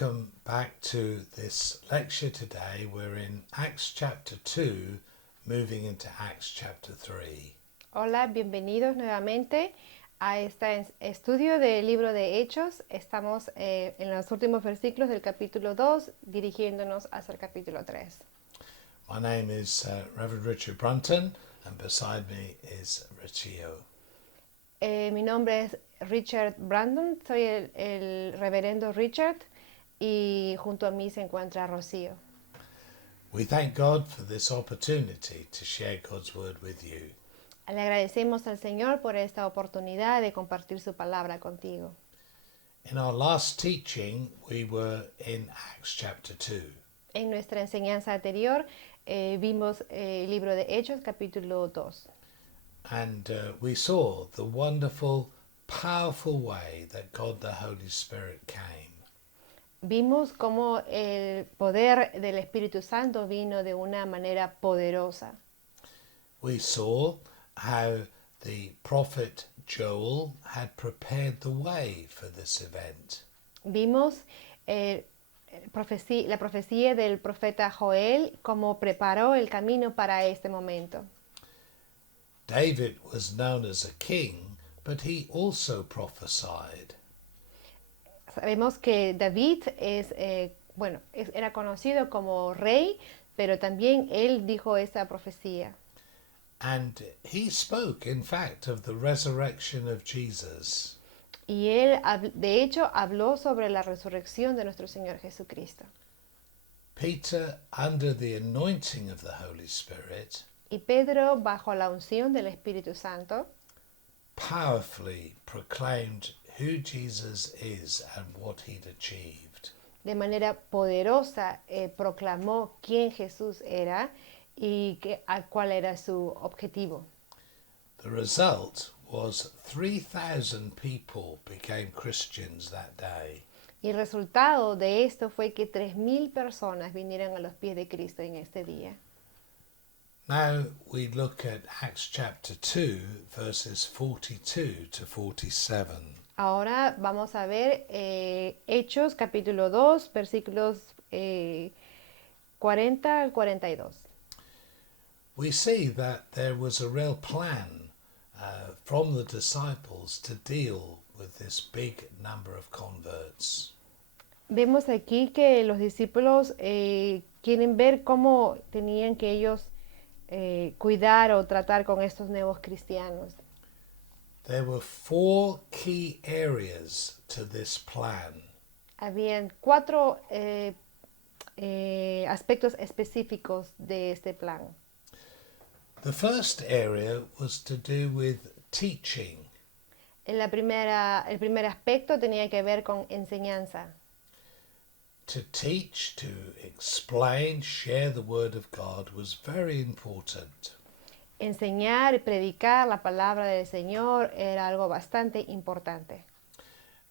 Welcome back to this lecture today. We're in Acts chapter 2, moving into Acts chapter 3. Hola, bienvenidos nuevamente a este estudio del libro de Hechos. Estamos en los últimos versículos del capítulo 2, dirigiéndonos hacia el capítulo 3. My name is Reverend Richard Brunton, and beside me is Richio. Mi nombre es Richard Brandon, soy el reverendo Richard y junto a mí se encuentra Rocío. We thank God for this opportunity to share God's word with you. Le agradecemos al Señor por esta oportunidad de compartir su palabra contigo. In our last teaching, we were in Acts chapter 2. En nuestra enseñanza anterior vimos el libro de Hechos, capítulo 2. And we saw the wonderful, powerful way that God the Holy Spirit came. Vimos cómo el poder del Espíritu Santo vino de una manera poderosa. We saw how the prophet Joel had prepared the way for this event. Vimos la profecía del profeta Joel, cómo preparó el camino para este momento. David was known as a king, but he also prophesied. Sabemos que David era conocido como rey, pero también él dijo esa profecía. And he spoke, in fact, of the resurrection of Jesus. Y él, de hecho, habló sobre la resurrección de nuestro Señor Jesucristo. Peter, under the anointing of the Holy Spirit, Y Pedro, bajo la unción del Espíritu Santo, powerfully proclaimed who Jesus is and what he'd achieved. de manera poderosa proclamó quién Jesús era y cuál era su objetivo. The result was 3,000 people became Christians that day. Y el resultado de esto fue que 3,000 personas vinieron a los pies de Cristo en este día. Now we look at Acts chapter 2, verses 42 to 47. Ahora vamos a ver Hechos capítulo 2, versículos 40 al 42. We see that there was a real plan from the disciples to deal with this big number of converts. Vemos aquí que los discípulos quieren ver cómo tenían que ellos cuidar o tratar con estos nuevos cristianos. There were 4 key areas to this plan. Habían 4 aspectos específicos de este plan. The first area was to do with teaching. El primer aspecto tenía que ver con enseñanza. To teach, to explain, share the word of God was very important. Enseñar y predicar la palabra del Señor era algo bastante importante.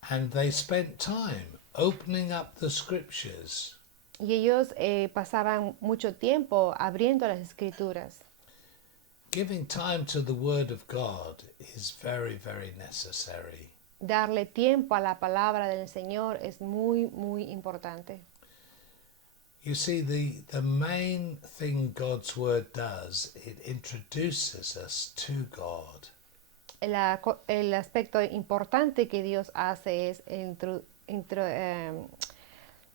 And they spent time opening up the scriptures. Y ellos pasaban mucho tiempo abriendo las escrituras. Giving time to the word of God is very, very necessary. Darle tiempo a la palabra del Señor es muy, muy importante. You see, the main thing God's word does, it introduces us to God. El aspecto importante que Dios hace es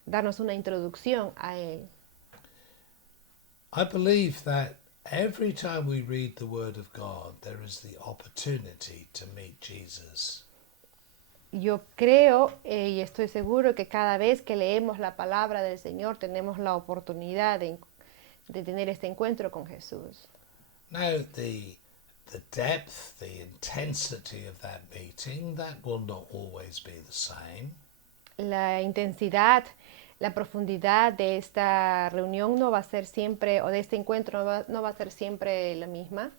darnos una introducción a Él. I believe that every time we read the word of God, there is the opportunity to meet Jesus. Yo creo y estoy seguro que cada vez que leemos la palabra del Señor tenemos la oportunidad de tener este encuentro con Jesús. Now, the depth, the intensity of that meeting, that will not always be the same. La intensidad, la profundidad de esta reunión no va a ser siempre, o de este encuentro no va a ser siempre la misma.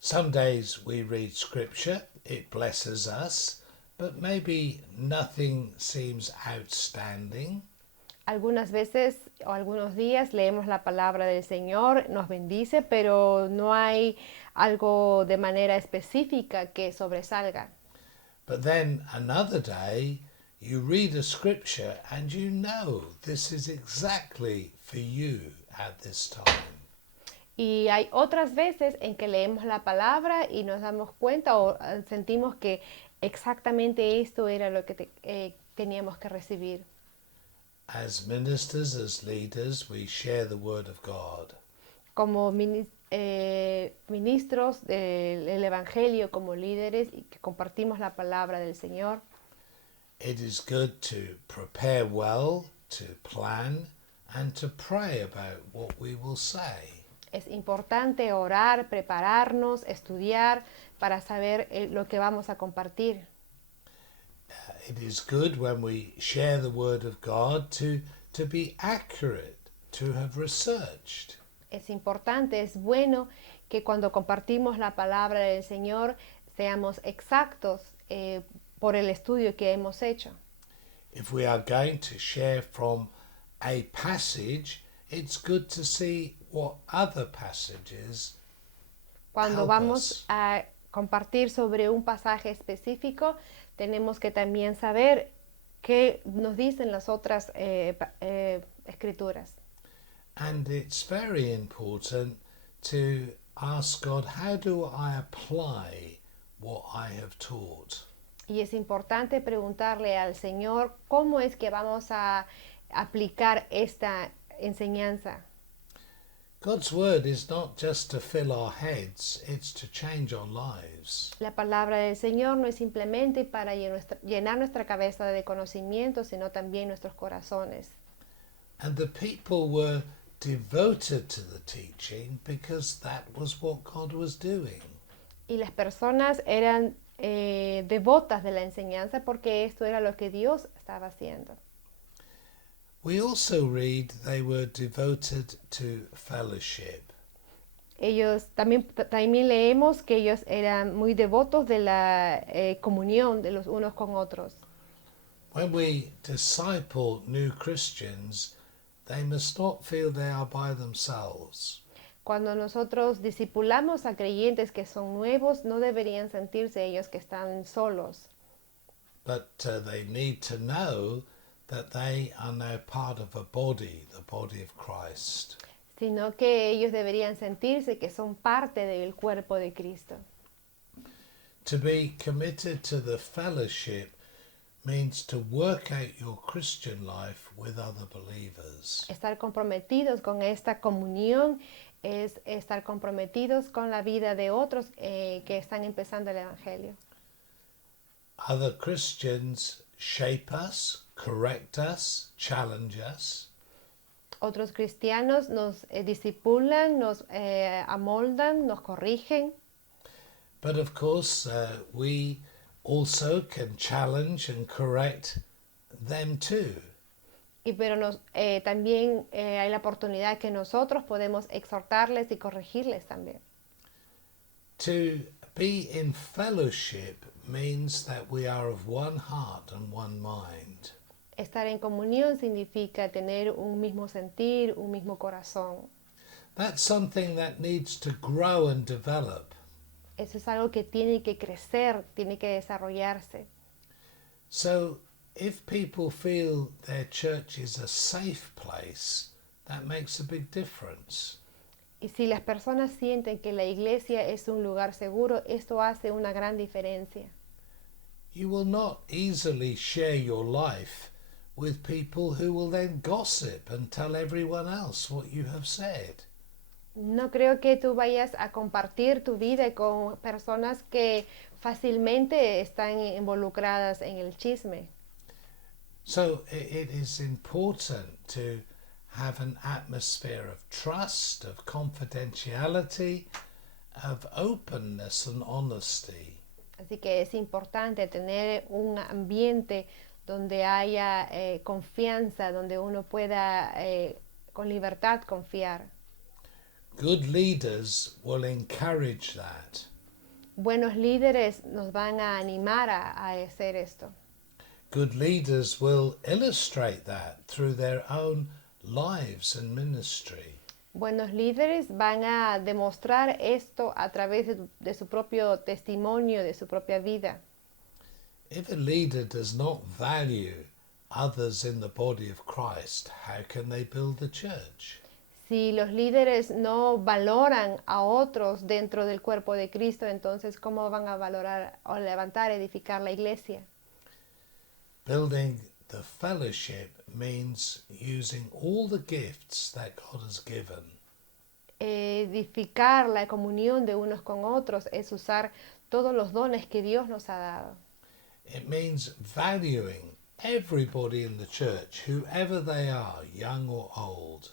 Some days we read scripture, it blesses us, but maybe nothing seems outstanding. Algunas veces o algunos días leemos la palabra del Señor, nos bendice, pero no hay algo de manera específica que sobresalga. But then another day you read a scripture and you know this is exactly for you at this time. Y hay otras veces en que leemos la palabra y nos damos cuenta o sentimos que exactamente esto era lo que teníamos que recibir. As ministers, as leaders, we share the word of God. Como ministros del Evangelio, como líderes, y que compartimos la palabra del Señor. It is good to prepare well, to plan, and to pray about what we will say. Es importante orar, prepararnos, estudiar para saber lo que vamos a compartir. It is good when we share the word of God to be accurate, to have researched. Es importante, es bueno que cuando compartimos la palabra del Señor seamos exactos por el estudio que hemos hecho. If we are going to share from a passage, it's good to see what other passages Cuando help vamos us. a compartir sobre un pasaje específico, tenemos que también saber qué nos dicen las otras escrituras. And it's very important to ask God, how do I apply what I have taught? Y es importante preguntarle al Señor cómo es que vamos a aplicar esta enseñanza. God's word is not just to fill our heads, it's to change our lives. La palabra del Señor no es simplemente para llenar nuestra cabeza de conocimiento, sino también nuestros corazones. And the people were devoted to the teaching because that was what God was doing. Y las personas eran devotas de la enseñanza porque esto era lo que Dios estaba haciendo. We also read they were devoted to fellowship. Ellos también leemos que ellos eran muy devotos de la comunión de los unos con otros. When we disciple new Christians, they must not feel they are by themselves. Cuando nosotros discipulamos a creyentes que son nuevos, no deberían sentirse ellos que están solos, But they need to know that they are now part of a body, the body of Christ. sino que ellos deberían sentirse que son parte del cuerpo de Cristo. To be committed to the fellowship means to work out your Christian life with other believers. Estar comprometidos con esta comunión es estar comprometidos con la vida de otros que están empezando el Evangelio. Other Christians shape us, correct us, challenge us. Otros cristianos nos discipulan, nos amoldan, nos corrigen. But of course, we also can challenge and correct them too. Pero también hay la oportunidad que nosotros podemos exhortarles y corregirles también. To be in fellowship means that we are of one heart and one mind. Estar en comunión significa tener un mismo sentir, un mismo corazón. That's something that needs to grow and develop. Eso es algo que tiene que crecer, tiene que desarrollarse. So, if people feel their church is a safe place, that makes a big difference. Y si las personas sienten que la iglesia es un lugar seguro, esto hace una gran diferencia. You will not easily share your life with people who will then gossip and tell everyone else what you have said. No creo que tú vayas a compartir tu vida con personas que fácilmente están involucradas en el chisme. So it is important to have an atmosphere of trust, of confidentiality, of openness and honesty. Así que es importante tener un ambiente donde haya confianza, donde uno pueda con libertad confiar. Good leaders will encourage that. Buenos líderes nos van a animar a hacer esto. Good leaders will illustrate that through their own lives and ministry. Buenos líderes van a demostrar esto a través de su propio testimonio, de su propia vida. If a leader does not value others in the body of Christ, how can they build the church? Si los líderes no valoran a otros dentro del cuerpo de Cristo, entonces ¿cómo van a valorar o levantar, edificar la iglesia? Building the fellowship means using all the gifts that God has given. Edificar la comunión de unos con otros es usar todos los dones que Dios nos ha dado. It means valuing everybody in the church, whoever they are, young or old.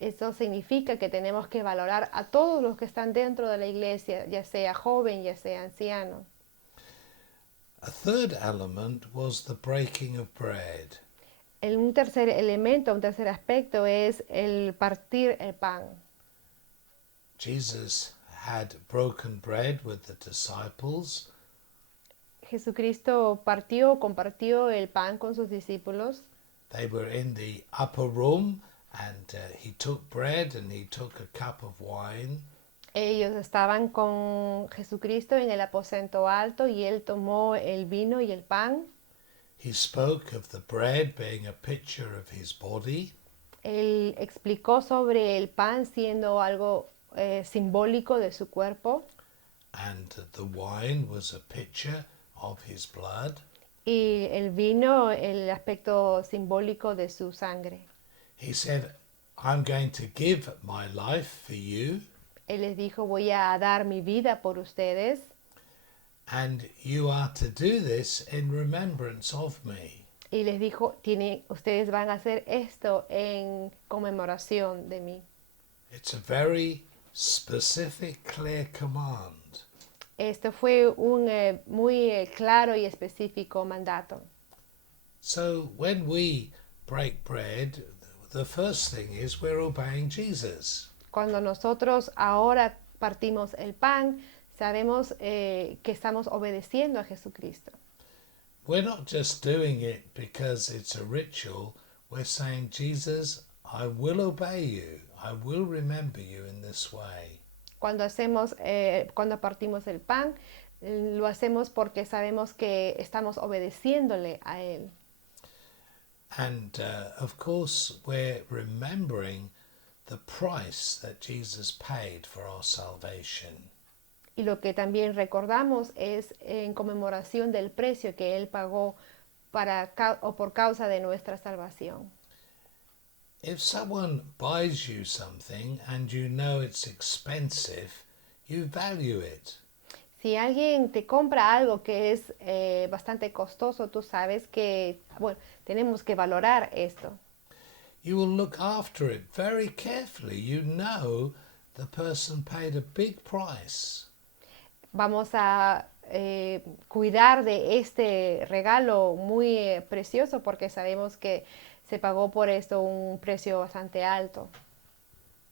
Eso significa que tenemos que valorar a todos los que están dentro de la iglesia, ya sea joven, ya sea anciano. A third element was the breaking of bread. Un tercer elemento, un tercer aspecto es el partir el pan. Jesus had broken bread with the disciples. Jesucristo compartió el pan con sus discípulos. They were in the upper room and he took bread and he took a cup of wine. Ellos estaban con Jesucristo en el aposento alto y él tomó el vino y el pan. He spoke of the bread being a picture of his body. Él explicó sobre el pan siendo algo simbólico de su cuerpo. And the wine was a picture of his blood. Y el vino, el aspecto simbólico de su sangre. He said, I'm going to give my life for you. Él les dijo, voy a dar mi vida por ustedes. And you are to do this in remembrance of me. Y les dijo, ustedes van a hacer esto en conmemoración de mí. It's a very specific, clear command. Esto fue un muy claro y específico mandato. So when we break bread, the first thing is we're obeying Jesus. Cuando nosotros ahora partimos el pan, sabemos que estamos obedeciendo a Jesucristo. We're not just doing it because it's a ritual. We're saying, Jesus, I will obey you. I will remember you in this way. Cuando partimos el pan, lo hacemos porque sabemos que estamos obedeciéndole a Él. And of course, we're remembering the price that Jesus paid for our salvation. Y lo que también recordamos es en conmemoración del precio que Él pagó por causa de nuestra salvación. If someone buys you something and you know it's expensive, you value it. Si alguien te compra algo que es bastante costoso, tú sabes que, bueno, tenemos que valorar esto. You will look after it very carefully. You know the person paid a big price. Vamos a cuidar de este regalo muy precioso porque sabemos que se pagó por esto un precio bastante alto.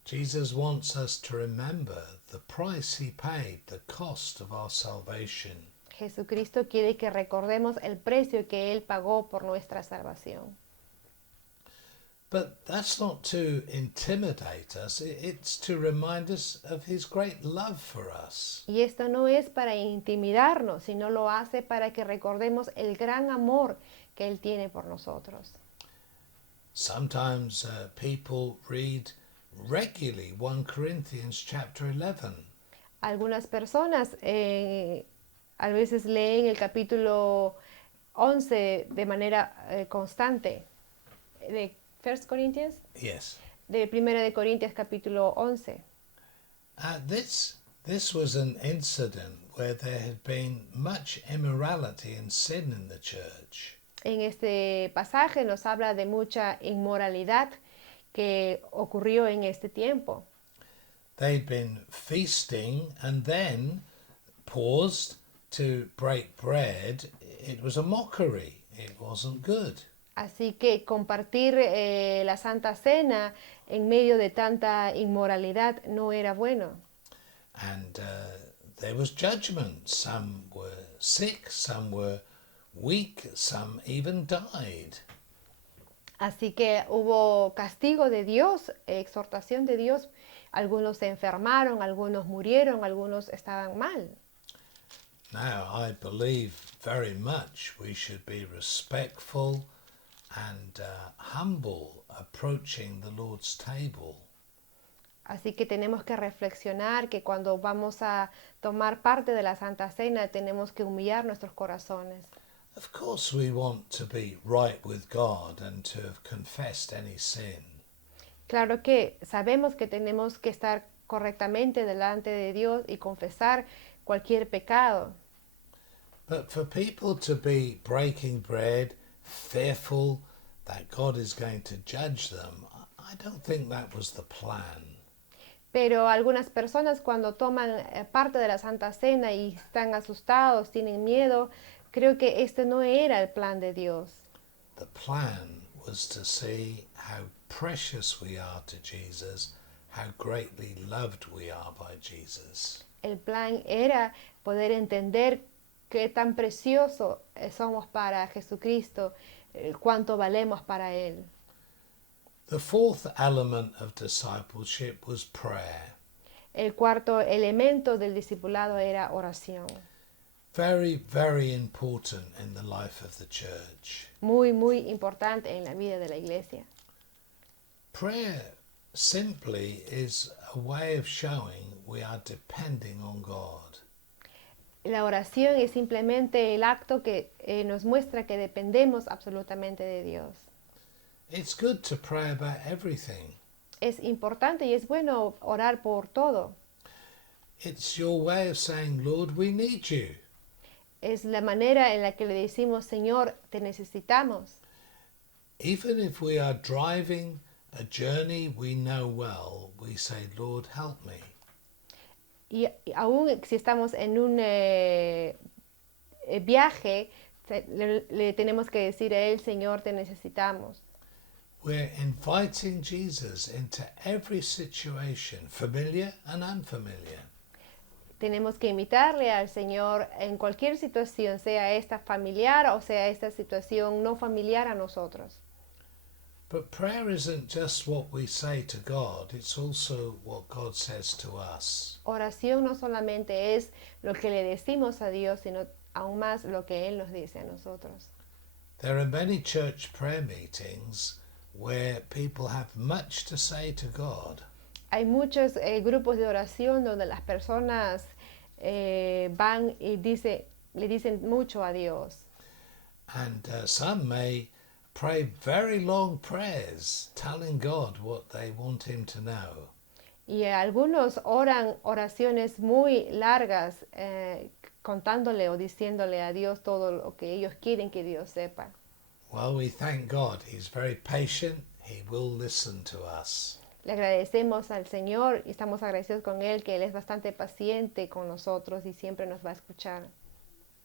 Jesus wants us to remember the price he paid, the cost of our salvation. Jesucristo quiere que recordemos el precio que Él pagó por nuestra salvación. But that's not to intimidate us, it's to remind us of his great love for us. Y esto no es para intimidarnos, sino lo hace para que recordemos el gran amor que Él tiene por nosotros. Sometimes people read regularly 1 Corinthians chapter 11. Algunas personas a veces leen el capítulo 11 de manera constante. De 1 Corinthians? Yes. De 1 de Corintios capítulo 11. This was an incident where there had been much immorality and sin in the church. En este pasaje nos habla de mucha inmoralidad que ocurrió en este tiempo. They'd been feasting and then paused to break bread. It was a mockery. It wasn't good. Así que compartir la Santa Cena en medio de tanta inmoralidad no era bueno. And there was judgment. Some were sick, some were weak, some even died. Así que hubo castigo de Dios, exhortación de Dios. Algunos se enfermaron, algunos murieron, algunos estaban mal. Now, I believe very much we should be respectful and humble approaching the Lord's table. Así que tenemos que reflexionar que cuando vamos a tomar parte de la Santa Cena tenemos que humillar nuestros corazones. Of course, we want to be right with God and to have confessed any sin. Claro que sabemos que tenemos que estar correctamente delante de Dios y confesar cualquier pecado. But for people to be breaking bread, fearful that God is going to judge them, I don't think that was the plan. Pero algunas personas cuando toman parte de la Santa Cena y están asustados, tienen miedo, creo que este no era el plan de Dios. The plan was to see how precious we are to Jesus, how greatly loved we are by Jesus. El plan era poder entender qué tan precioso somos para Jesucristo, cuánto valemos para Él. The fourth element of discipleship was prayer. El cuarto elemento del discipulado era oración. Very, very important in the life of the church. Muy, muy importante en la vida de la iglesia. Prayer simply is a way of showing we are depending on God. La oración es simplemente el acto que nos muestra que dependemos absolutamente de Dios. It's good to pray about everything. Es importante y es bueno orar por todo. It's your way of saying, Lord, we need you. Es la manera en la que le decimos, Señor, te necesitamos. Even if we are driving a journey we know well, we say, Lord, help me. Y aún si estamos en un viaje, le tenemos que decir a Él, Señor, te necesitamos. We're inviting Jesus into every situation, familiar and unfamiliar. Tenemos que invitarle al Señor en cualquier situación, sea esta familiar o sea esta situación no familiar a nosotros. But prayer isn't just what we say to God, it's also what God says to us. Oración no solamente es lo que le decimos a Dios, sino aún más lo que Él nos dice a nosotros. There are many church prayer meetings where people have much to say to God. Hay muchos grupos de oración donde las personas van y le dicen mucho a Dios. And some may pray very long prayers telling God what they want him to know. Y algunos oran oraciones muy largas contándole o diciéndole a Dios todo lo que ellos quieren que Dios sepa. Well, we thank God. He's very patient. He will listen to us. Le agradecemos al Señor y estamos agradecidos con Él que Él es bastante paciente con nosotros y siempre nos va a escuchar.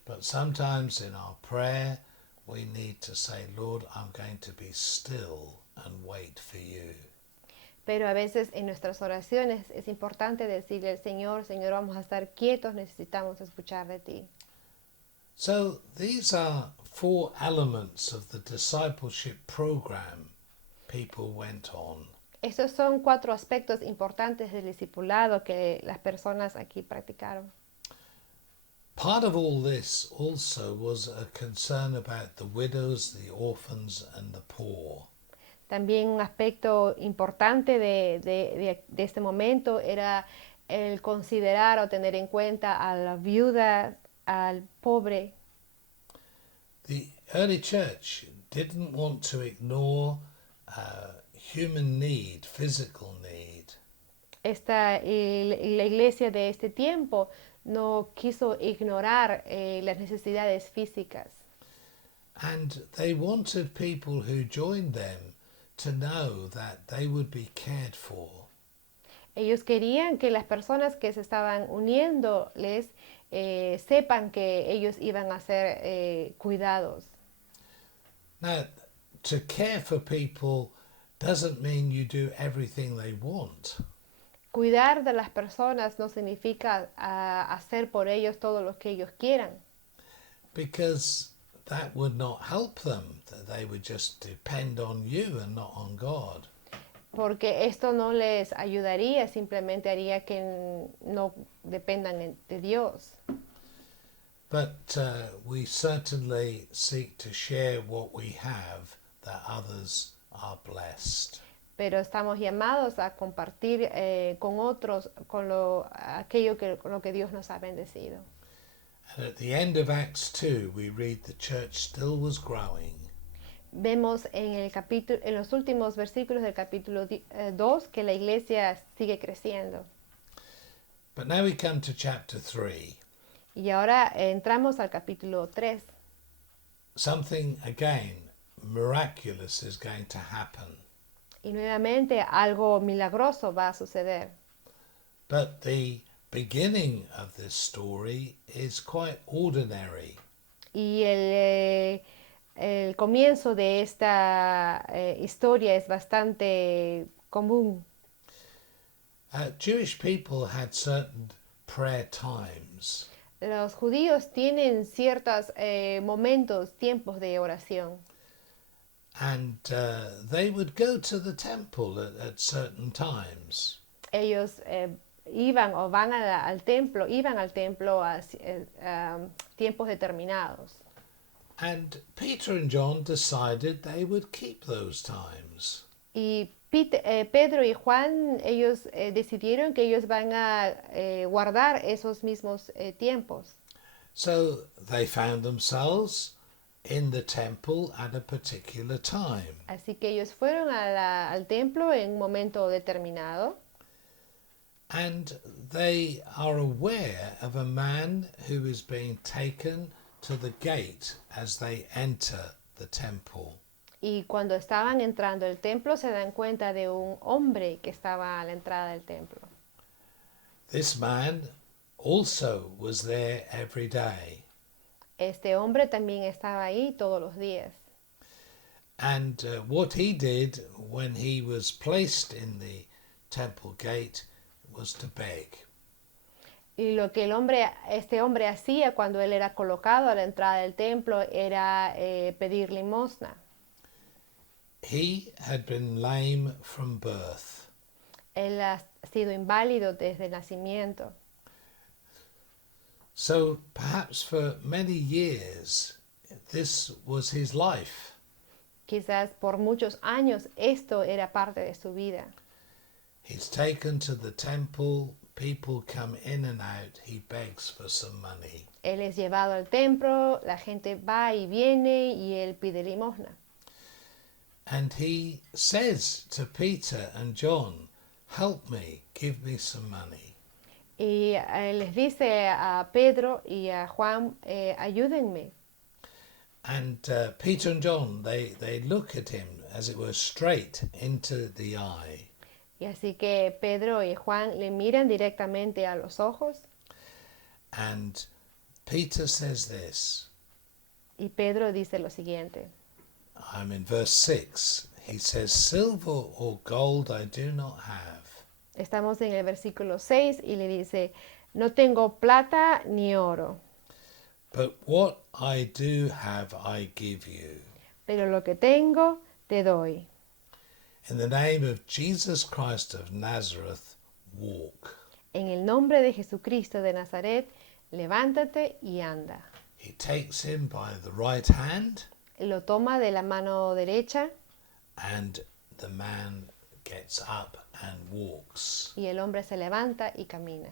But sometimes in our prayer, we need to say, Lord, I'm going to be still and wait for you. Pero a veces en nuestras oraciones es importante decirle al Señor, Señor, vamos a estar quietos, necesitamos escuchar de ti. So these are 4 elements of the discipleship program people went on. Estos son 4 aspectos importantes del discipulado que las personas aquí practicaron. Part of all this also was a concern about the widows, the orphans and the poor. También un aspecto importante de este momento era el considerar o tener en cuenta a la viuda, al pobre. The early church didn't want to ignore human need, physical need. La iglesia de este tiempo no quiso ignorar las necesidades físicas. And they wanted people who joined them to know that they would be cared for. Ellos querían que las personas que se estaban uniéndoles sepan que ellos iban a ser cuidados. Now, to care for people doesn't mean you do everything they want. Cuidar de las personas no significa hacer por ellos todo lo que ellos quieran. Because that would not help them. They would just depend on you and not on God. Porque esto no les ayudaría, simplemente haría que no dependan de Dios. but we certainly seek to share what we have that others are blessed. Pero estamos llamados a compartir con otros con con lo que Dios nos ha bendecido. And at the end of Acts 2, we read the church still was growing. Vemos en los últimos versículos del capítulo 2 que la iglesia sigue creciendo. But now we come to chapter 3. Y ahora entramos al capítulo 3. Something again miraculous is going to happen. Y nuevamente algo milagroso va a suceder. But the beginning of this story is quite ordinary. Y el comienzo de esta historia es bastante común. Jewish people had certain prayer times. Los judíos tienen ciertos momentos, tiempos de oración. And they would go to the temple at certain times. Ellos iban al templo a tiempos determinados. And Peter and John decided they would keep those times. Y Pedro y Juan, ellos decidieron que ellos van a guardar esos mismos tiempos. So they found themselves in the temple at a particular time. Así que ellos fueron al templo en un momento determinado. And they are aware of a man who is being taken to the gate as they enter the temple. Y cuando estaban entrando al templo se dan cuenta de un hombre que estaba a la entrada del templo. This man also was there every day. Este hombre también estaba ahí todos los días. And what he did when he was placed in the temple gate was to beg. Y lo que este hombre hacía cuando él era colocado a la entrada del templo era pedir limosna. He had been lame from birth. Él ha sido inválido desde el nacimiento. So perhaps for many years this was his life. Quizás por muchos años esto era parte de su vida. He's taken to the temple, people come in and out, he begs for some money. Él es llevado al templo, la gente va y viene y él pide limosna. And he says to Peter and John, help me, give me some money. Y les dice a Pedro y a Juan, ayúdenme. And Peter and John, they look at him as it were straight into the eye. Y así que Pedro y Juan le miran directamente a los ojos. And Peter says this. Y Pedro dice lo siguiente. I'm in verse 6. He says, silver or gold I do not have. Estamos en el versículo 6 y le dice, no tengo plata ni oro, But what I do have I give you. pero lo que tengo te doy. In the name of Jesus Christ of Nazareth, walk. En el nombre de Jesucristo de Nazaret, levántate y anda. He takes him by the right hand, Lo toma de la mano derecha and the man gets up and walks. y el hombre se levanta y camina.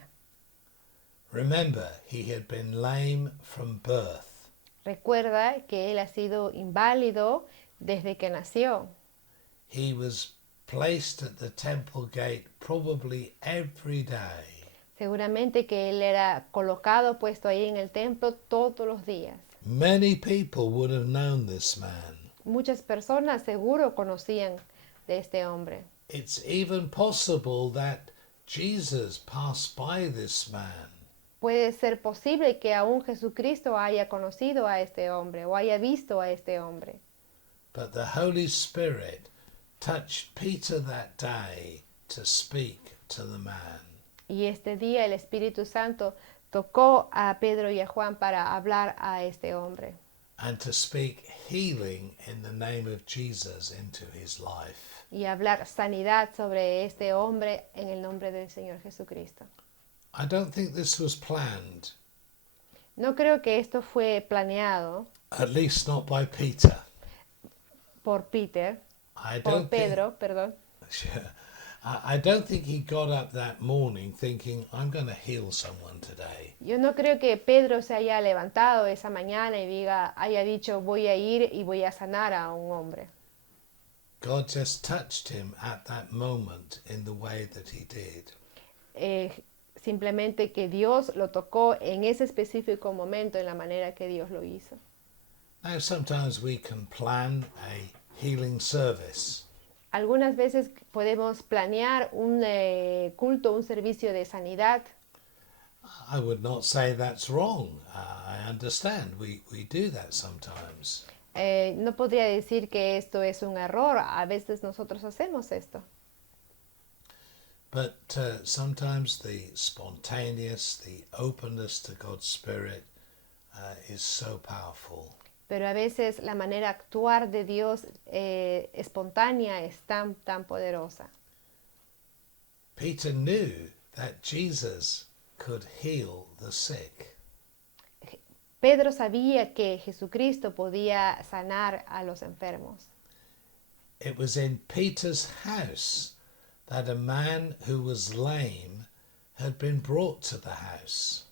Remember, he had been lame from birth. Recuerda que él ha sido inválido desde que nació. He was placed at the temple gate probably every day. Seguramente que él era colocado, puesto ahí en el templo todos los días. Many people would have known this man. Muchas personas seguro conocían de este hombre. It's even possible that Jesus passed by this man. Puede ser posible que aún Jesucristo haya conocido a este hombre o haya visto a este hombre. But the Holy Spirit touched Peter that day to speak to the man. Y este día el Espíritu Santo tocó a Pedro y a Juan para hablar a este hombre And to speak healing in the name of Jesus into his life. y hablar sanidad sobre este hombre en el nombre del Señor Jesucristo. I don't think this was planned. No creo que esto fue planeado at least not by Peter. por Peter, I por don't think. Pedro, perdón. I don't think he got up that morning thinking, I'm going to heal someone today. Yo no creo que Pedro se haya levantado esa mañana y haya dicho voy a ir y voy a sanar a un hombre. God just touched him at that moment in the way that he did. Eh, Simplemente que Dios lo tocó en ese específico momento, en la manera que Dios lo hizo. Now, sometimes we can plan a healing service. Algunas veces podemos planear un culto, un servicio de sanidad. I would not say that's wrong. I understand. We do that sometimes. No podría decir que esto es un error. A veces nosotros hacemos esto. But sometimes the spontaneous, the openness to God's Spirit is so powerful. Pero a veces la manera de actuar de Dios espontánea es tan poderosa. Peter knew that Jesus could heal the sick. Pedro sabía que Jesucristo podía sanar a los enfermos. It was in Peter's house that a man who was lame had been brought to the house.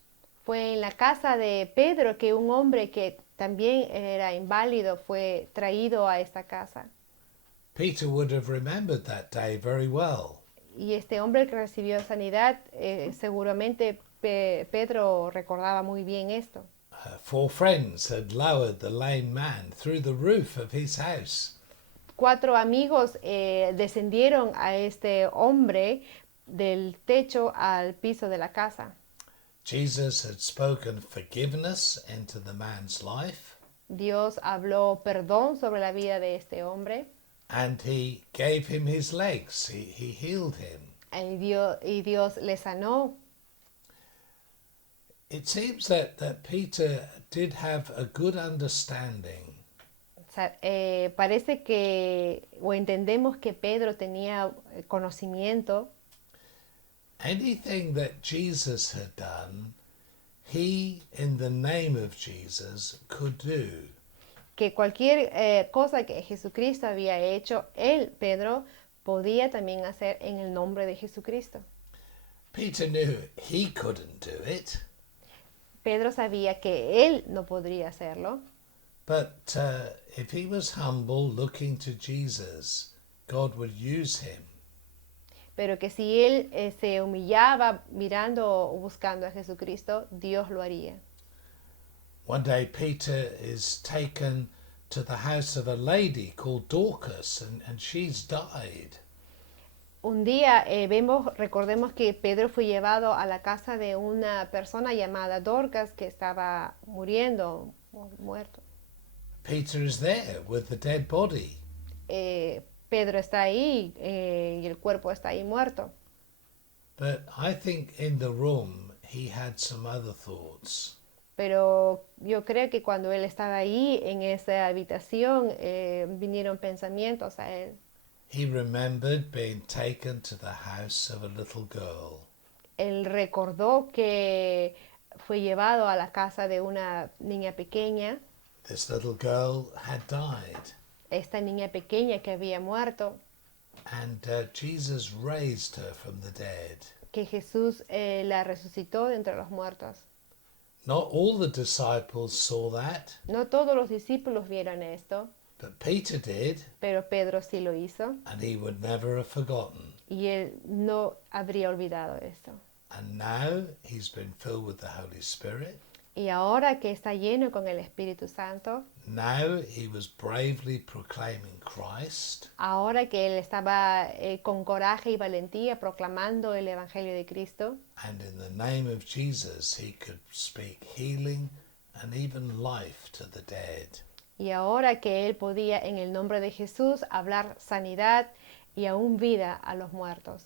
Fue en la casa de Pedro que un hombre que también era inválido fue traído a esta casa. Peter would have remembered that day very well. Y este hombre que recibió sanidad, seguramente Pedro recordaba muy bien esto. 4 friends had lowered the lame man through the roof of his house. 4 amigos descendieron a este hombre del techo al piso de la casa. Jesus had spoken forgiveness into the man's life, Dios habló perdón sobre la vida de este hombre and he gave him his legs. He healed him. y Dios le sanó. It seems that Peter did have a good understanding O sea, parece que, o entendemos que Pedro tenía conocimiento. anything that Jesus had done, he, in the name of Jesus, could do. Que cualquier cosa que Jesucristo había hecho, él, Pedro, podía también hacer en el nombre de Jesucristo. Peter knew he couldn't do it, Pedro sabía que él no podría hacerlo, but if he was humble looking to Jesus, God would use him. pero que si él se humillaba mirando o buscando a Jesucristo, Dios lo haría. One day Peter is taken to the house of a lady called Dorcas, and she's died. Un día recordemos que Pedro fue llevado a la casa de una persona llamada Dorcas que estaba muriendo, muerto. Peter is there with the dead body. Pedro está ahí y el cuerpo está ahí muerto. But I think in the room he had some other thoughts. Pero yo creo que cuando él estaba ahí en esa habitación vinieron pensamientos a él. He remembered being taken to the house of a little girl. Él recordó que fue llevado a la casa de una niña pequeña. This little girl had died, Esta niña pequeña que había muerto, and Jesus raised her from the dead. que Jesús la resucitó de entre los muertos. Not all the disciples saw that, No todos los discípulos vieron esto, but Peter did, pero Pedro sí lo hizo and he would never have forgotten. y él no habría olvidado esto. And now he's been filled with the Holy Spirit. Y ahora que está lleno con el Espíritu Santo, Now he was bravely proclaiming Christ, ahora que él estaba con coraje y valentía proclamando el Evangelio de Cristo, and in the name of Jesus he could speak healing and even life to the dead. y ahora que él podía en el nombre de Jesús hablar sanidad y aún vida a los muertos.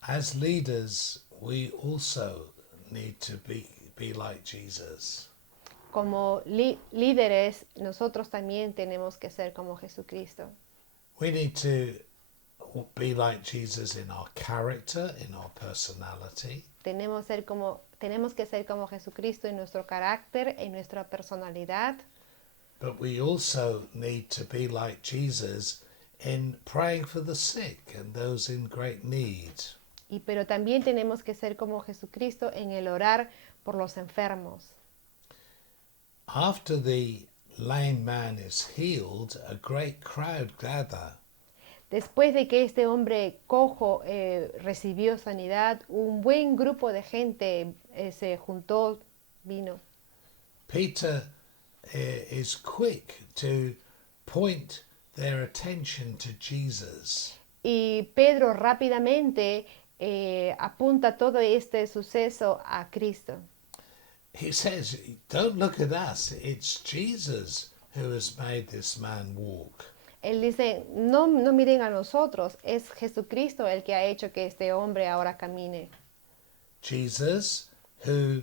As leaders, we also need to be like Jesus. Como líderes, nosotros también tenemos que ser como Jesucristo. We need to be like Jesus in our character, in our personality, Tenemos que ser como Jesucristo en nuestro carácter, en nuestra personalidad, but we also need to be like Jesus in praying for the sick and those in great need. pero también tenemos que ser como Jesucristo en el orar por los enfermos. After the lame man is healed, a great crowd gather. Después de que este hombre cojo recibió sanidad, un buen grupo de gente se juntó, vino. Peter is quick to point their attention to Jesus. Y Pedro rápidamente apunta todo este suceso a Cristo. He says, "Don't look at us, it's Jesus who has made this man walk." Él dice, no miren a nosotros, es Jesucristo el que ha hecho que este hombre ahora camine. Jesus, who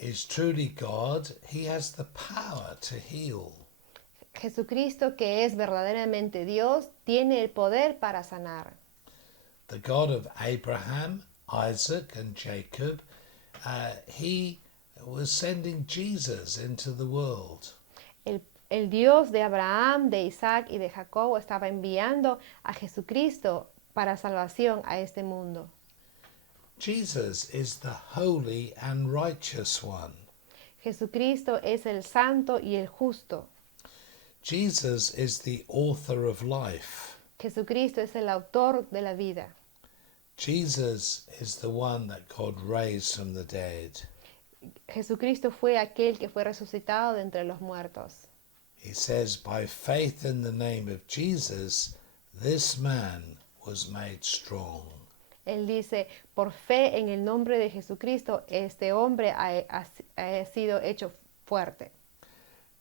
is truly God, he has the power to heal. Jesucristo, que es verdaderamente Dios, tiene el poder para sanar. The God of Abraham, Isaac, and Jacob, he was sending Jesus into the world. El Dios de Abraham, de Isaac y de Jacob estaba enviando a Jesucristo para salvación a este mundo. Jesus is the holy and righteous one. Jesucristo es el santo y el justo. Jesus is the author of life. Jesucristo es el autor de la vida. Jesus is the one that God raised from the dead. Jesucristo fue aquel que fue resucitado de entre los muertos. He says, by faith in the name of Jesus, this man was made strong. Él dice, por fe en el nombre de Jesucristo, este hombre ha sido hecho fuerte.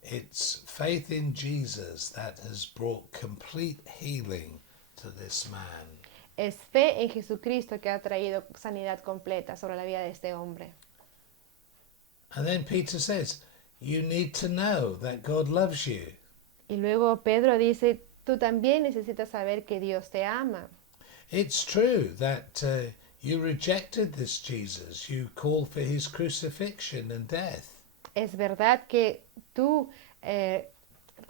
It's faith in Jesus that has brought complete healing to this man. Es fe en Jesucristo que ha traído sanidad completa sobre la vida de este hombre. And then Peter says, you need to know that God loves you. Y luego Pedro dice, tú también necesitas saber que Dios te ama. It's true that you rejected this Jesus. You called for his crucifixion and death. Es verdad que tú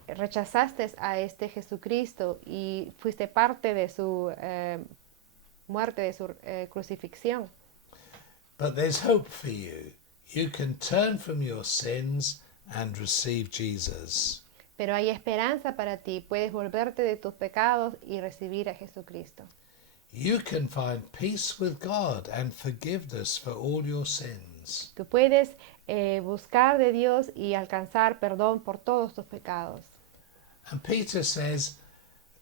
rechazaste a este Jesucristo y fuiste parte de su muerte, de su crucifixión. But there's hope for you. You can turn from your sins and receive Jesus. Pero hay esperanza para ti. Puedes volverte de tus pecados y recibir a Jesucristo. You can find peace with God and forgiveness for all your sins. Tú puedes buscar de Dios y alcanzar perdón por todos tus pecados. And Peter says,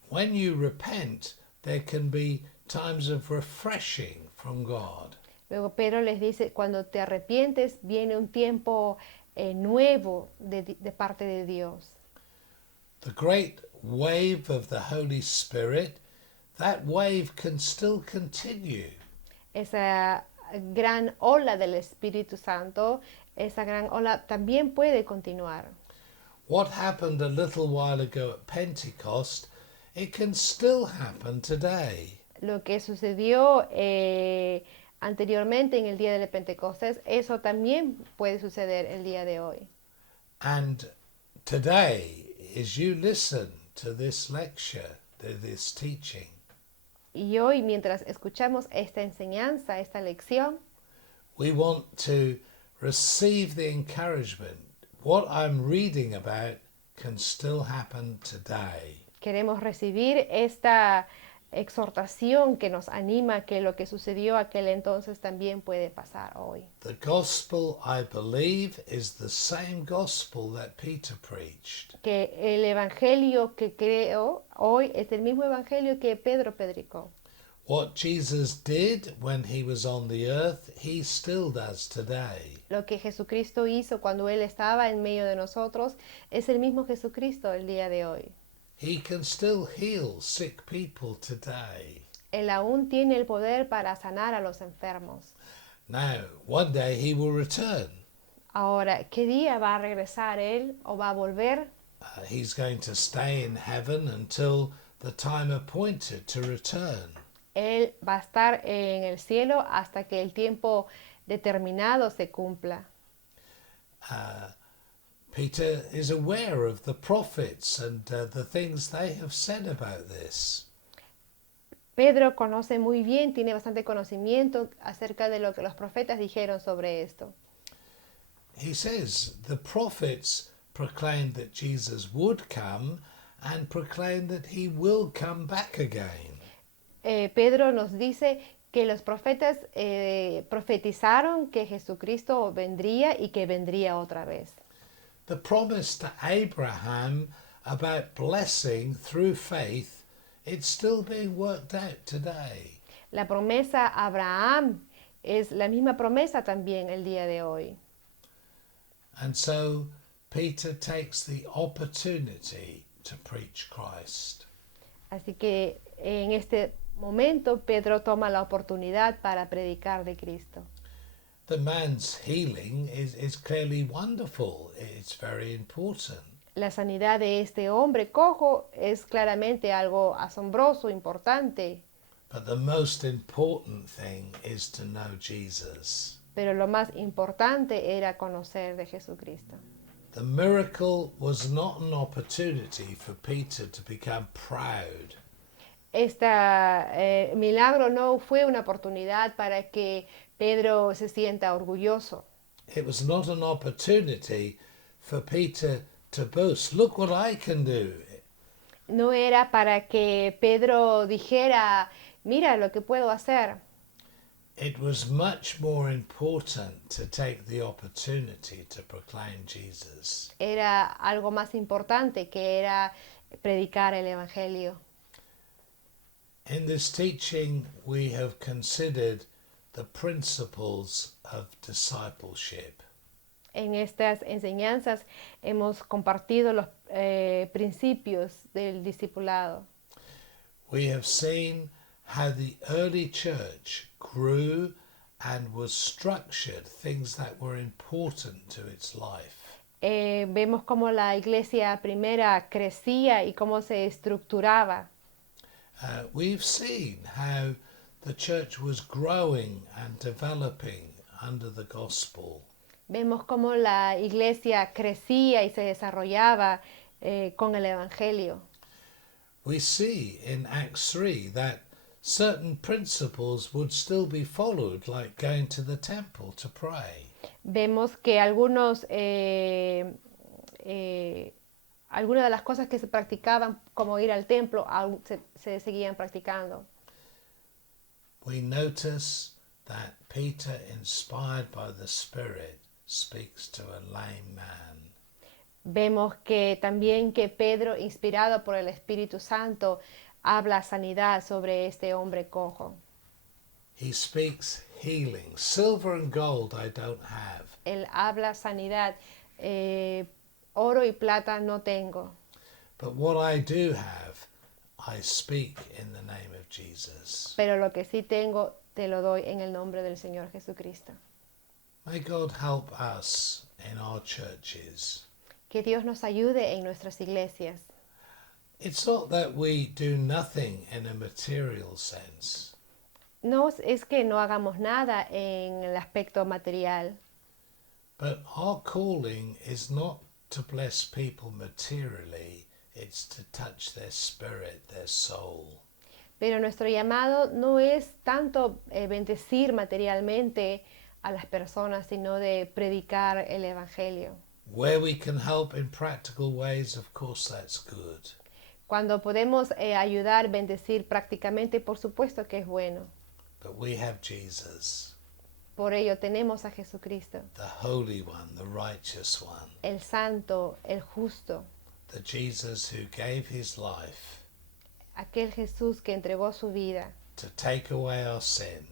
when you repent, there can be times of refreshing from God. Luego Pedro les dice, cuando te arrepientes, viene un tiempo nuevo de parte de Dios. The great wave of the Holy Spirit, that wave can still continue. Esa gran ola del Espíritu Santo, esa gran ola también puede continuar. What happened a little while ago at Pentecost, it can still happen today. Lo que sucedió anteriormente en el día de Pentecostés, eso también puede suceder el día de hoy. And today, as you listen to this lecture, to this teaching, Y hoy, mientras escuchamos esta enseñanza, esta lección, we want to receive the encouragement. What I'm reading about can still happen today. queremos recibir esta exhortación que nos anima que lo que sucedió aquel entonces también puede pasar hoy. The gospel, I believe, is the same gospel that Peter preached. Que el evangelio que creo hoy es el mismo evangelio que Pedro predicó. What Jesus did when he was on the earth, he still does today. Lo que Jesucristo hizo cuando Él estaba en medio de nosotros es el mismo Jesucristo el día de hoy. He can still heal sick people today. Él aún tiene el poder para sanar a los enfermos. Now, one day he will return. Ahora, ¿qué día va a regresar Él o va a volver? He's going to stay in heaven until the time appointed to return. Él va a estar en el cielo hasta que el tiempo determinado se cumpla. Peter is aware of the prophets and the things they have said about this. Pedro conoce muy bien, tiene bastante conocimiento acerca de lo que los profetas dijeron sobre esto. He says the prophets proclaimed that Jesus would come and proclaimed that he will come back again. Pedro nos dice que los profetas profetizaron que Jesucristo vendría y que vendría otra vez. The promise to Abraham about blessing through faith, it's still being worked out today. La promesa a Abraham es la misma promesa también el día de hoy. And so Peter takes the opportunity to preach Christ. Así que en este momento Pedro toma la oportunidad para predicar de Cristo. The man's healing is clearly wonderful. It's very important. La sanidad de este hombre cojo es claramente algo asombroso, importante, But the most important thing is to know Jesus. pero lo más importante era conocer de Jesucristo. The miracle was not an opportunity for Peter to become proud. Este milagro no fue una oportunidad para que Pedro se sienta orgulloso. It was not an opportunity for Peter to boast. Look what I can do. No era para que Pedro dijera, mira lo que puedo hacer. It was much more important to take the opportunity to proclaim Jesus. Era algo más importante que era predicar el Evangelio. In this teaching, we have considered the principles of discipleship. En estas enseñanzas hemos compartido los principios del discipulado. We have seen how the early church grew and was structured, things that were important to its life. Vemos cómo la iglesia primera crecía y cómo se estructuraba. We've seen how the church was growing and developing under the gospel. Vemos cómo la iglesia crecía y se desarrollaba con el Evangelio. We see in Acts 3 that certain principles would still be followed, like going to the temple to pray. Vemos que algunas de las cosas que se practicaban, como ir al templo, aún se seguían practicando. We notice that Peter, inspired by the Spirit, speaks to a lame man. Vemos que también que Pedro, inspirado por el Espíritu Santo, habla sanidad sobre este hombre cojo. He speaks healing. Silver and gold I don't have, Él habla sanidad. Oro y plata no tengo, but what I do have, I speak in the name of Jesus. pero lo que sí tengo te lo doy en el nombre del Señor Jesucristo. May God help us in our churches. Que Dios nos ayude en nuestras iglesias. It's not that we do nothing in a material sense, No es que no hagamos nada en el aspecto material, but our calling is not to bless people materially, it's to touch their spirit, their soul. pero nuestro llamado no es tanto bendecir materialmente a las personas, sino de predicar el Evangelio. Where we can help in practical ways, of course, that's good. Cuando podemos ayudar, bendecir prácticamente, por supuesto que es bueno. But we have Jesus, Por ello tenemos a Jesucristo, the Holy One, the Righteous One, el Santo, el Justo, the Jesus who gave his life aquel Jesús que entregó su vida, to take away our sin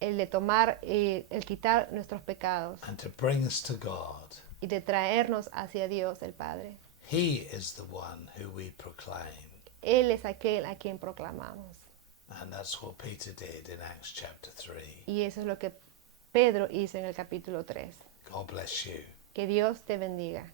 el de tomar, el quitar nuestros pecados and to bring us to God. y de traernos hacia Dios el Padre. He is the one who we proclaim. Él es aquel a quien proclamamos. And that's what Peter did in Acts chapter 3. Y eso es lo que Pedro hizo en el capítulo 3. God bless you. Que Dios te bendiga.